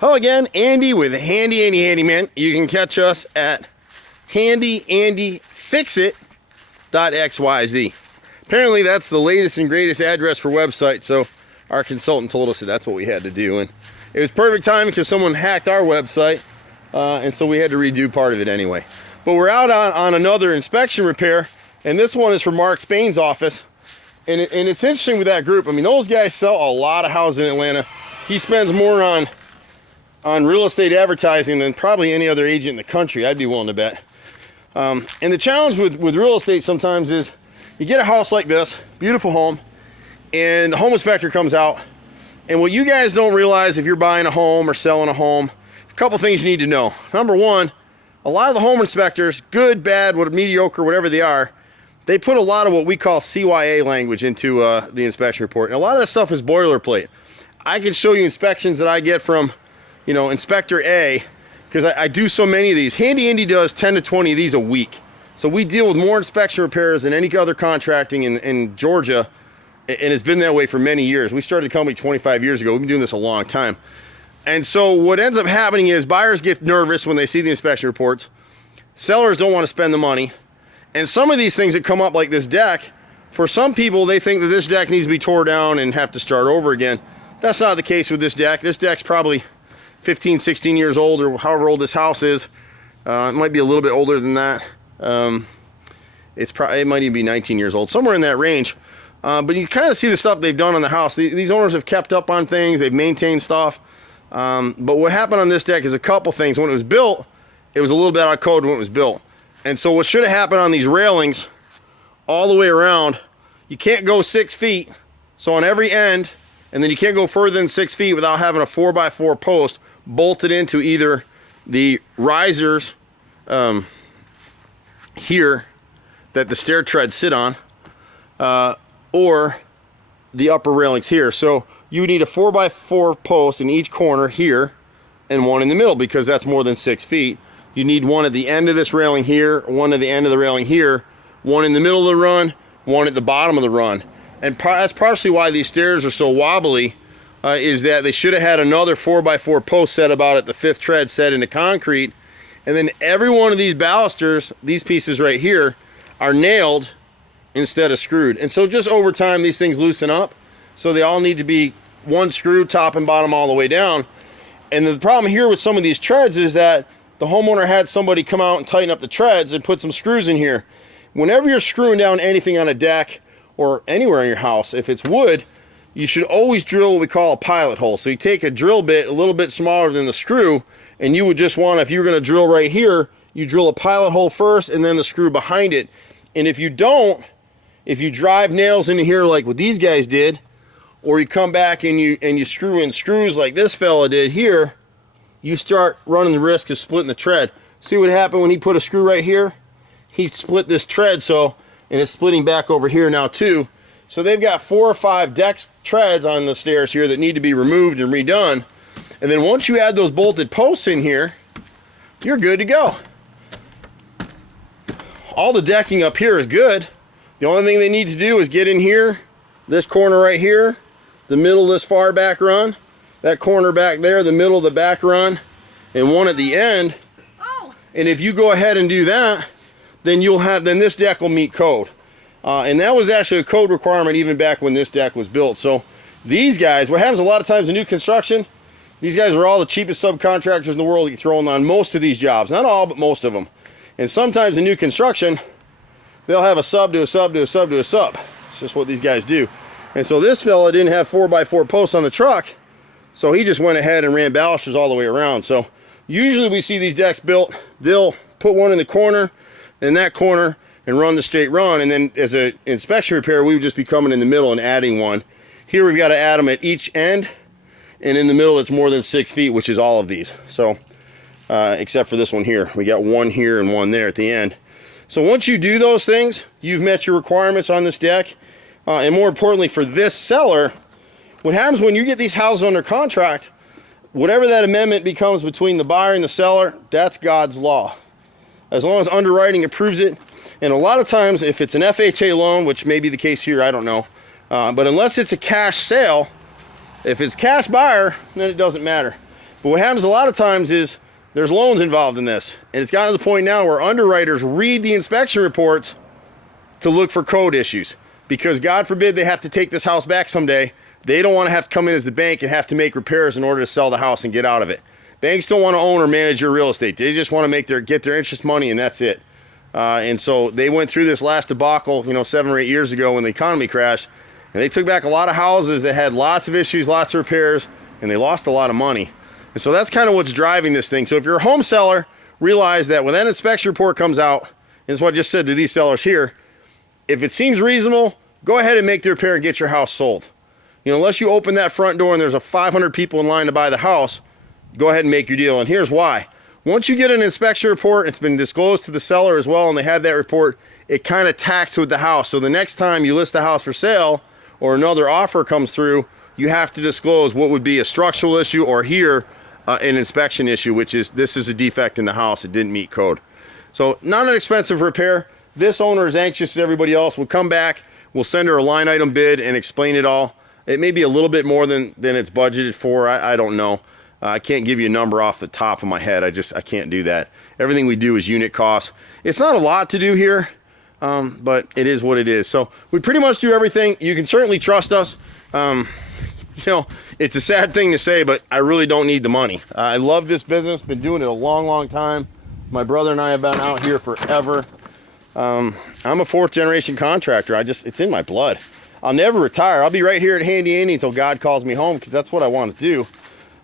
Hello again, Andy with Handy Andy Handyman. You can catch us at HandyANDFixit.xyz. Apparently that's the latest and greatest address for website, so our consultant told us that that's what we had to do, and it was perfect time because someone hacked our website, and so we had to redo part of it anyway. But we're out on another inspection repair, and this one is for Mark Spain's office, and it's interesting with that group. I mean, those guys sell a lot of houses in Atlanta. He spends more on real estate advertising than probably any other agent in the country, I'd be willing to bet. And the challenge with real estate sometimes is you get a house like this, beautiful home, and the home inspector comes out, and what you guys don't realize if you're buying a home or selling a home, a couple things you need to know. Number one, a lot of the home inspectors, good, bad, mediocre, whatever they are, they put a lot of what we call CYA language into the inspection report, and a lot of that stuff is boilerplate. I can show you inspections that I get from, you know, Inspector A, because I do so many of these. Handy Andy does 10 to 20 of these a week. So we deal with more inspection repairs than any other contracting in Georgia, and it's been that way for many years. We started the company 25 years ago. We've been doing this a long time. And so what ends up happening is buyers get nervous when they see the inspection reports. Sellers don't want to spend the money. And some of these things that come up, like this deck, for some people, they think that this deck needs to be tore down and have to start over again. That's not the case with this deck. This deck's probably 15, 16 years old, or however old this house is. It might be a little bit older than that. It might even be 19 years old, somewhere in that range. But you kind of see the stuff they've done on the house. These owners have kept up on things. They've maintained stuff. But what happened on this deck is a couple things. When it was built, it was a little bit out of code when it was built. And so what should have happened on these railings all the way around, you can't go 6 feet. So on every end, and then you can't go further than 6 feet without having a 4x4 post bolted into either the risers here that the stair treads sit on, or the upper railings here. So you need a 4x4 post in each corner here and one in the middle, because that's more than 6 feet. You need one at the end of this railing here, one at the end of the railing here, one in the middle of the run, one at the bottom of the run. And that's partially why these stairs are so wobbly, is that they should have had another 4x4 post set about at the 5th tread set into concrete. And then every one of these balusters, these pieces right here, are nailed instead of screwed. And so just over time, these things loosen up. So they all need to be one screw, top and bottom, all the way down. And the problem here with some of these treads is that the homeowner had somebody come out and tighten up the treads and put some screws in here. Whenever you're screwing down anything on a deck or anywhere in your house, if it's wood, you should always drill what we call a pilot hole. So you take a drill bit a little bit smaller than the screw, and you would just want, if you were going to drill right here, you drill a pilot hole first and then the screw behind it. And if you don't, if you drive nails into here like what these guys did, or you come back and you screw in screws like this fella did here, you start running the risk of splitting the tread. See what happened when he put a screw right here? He split this tread, and it's splitting back over here now too. So they've got 4 or 5 deck treads on the stairs here that need to be removed and redone. And then once you add those bolted posts in here, you're good to go. All the decking up here is good. The only thing they need to do is get in here, this corner right here, the middle of this far back run, that corner back there, the middle of the back run, and one at the end. Oh. And if you go ahead and do that, then this deck will meet code. And that was actually a code requirement even back when this deck was built. So these guys, what happens a lot of times in new construction, these guys are all the cheapest subcontractors in the world you throw on most of these jobs. Not all, but most of them. And sometimes in new construction, they'll have a sub to a sub to a sub to a sub. It's just what these guys do. And so this fella didn't have 4x4 posts on the truck, so he just went ahead and ran balusters all the way around. So usually we see these decks built, they'll put one in the corner, in that corner, and run the straight run, and then as an inspection repair, we would just be coming in the middle and adding one. Here we've got to add them at each end, and in the middle it's more than 6 feet, which is all of these. So except for this one here, we got one here and one there at the end. So once you do those things, you've met your requirements on this deck. And more importantly for this seller, what happens when you get these houses under contract, whatever that amendment becomes between the buyer and the seller, that's God's law. As long as underwriting approves it. And a lot of times, if it's an FHA loan, which may be the case here, I don't know, but unless it's a cash sale, if it's cash buyer, then it doesn't matter. But what happens a lot of times is there's loans involved in this. And it's gotten to the point now where underwriters read the inspection reports to look for code issues. Because God forbid they have to take this house back someday. They don't want to have to come in as the bank and have to make repairs in order to sell the house and get out of it. Banks don't want to own or manage your real estate. They just want to get their interest money, and that's it. And so they went through this last debacle, 7 or 8 years ago when the economy crashed, and they took back a lot of houses that had lots of issues, lots of repairs, and they lost a lot of money. And so that's kind of what's driving this thing. So if you're a home seller, realize that when that inspection report comes out, and that's what I just said to these sellers here, if it seems reasonable, go ahead and make the repair and get your house sold. Unless you open that front door and there's 500 people in line to buy the house, go ahead and make your deal. And here's why. Once you get an inspection report, it's been disclosed to the seller as well, and they have that report, it kind of tacks with the house. So the next time you list the house for sale or another offer comes through, you have to disclose what would be a structural issue, or here, an inspection issue, which is this is a defect in the house. It didn't meet code. So not an expensive repair. This owner is anxious as everybody else. We'll come back. We'll send her a line item bid and explain it all. It may be a little bit more than it's budgeted for. I don't know. I can't give you a number off the top of my head. I can't do that. Everything we do is unit cost. It's not a lot to do here, but it is what it is. So we pretty much do everything. You can certainly trust us. It's a sad thing to say, but I really don't need the money. I love this business. Been doing it a long, long time. My brother and I have been out here forever. I'm a 4th generation contractor. It's in my blood. I'll never retire. I'll be right here at Handy Andy until God calls me home, because that's what I want to do.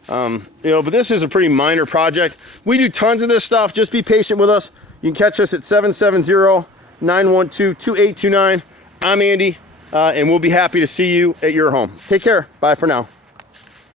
But this is a pretty minor project. We do tons of this stuff. Just be patient with us. You can catch us at 770-912-2829. I'm Andy, and we'll be happy to see you at your home. Take care. Bye for now.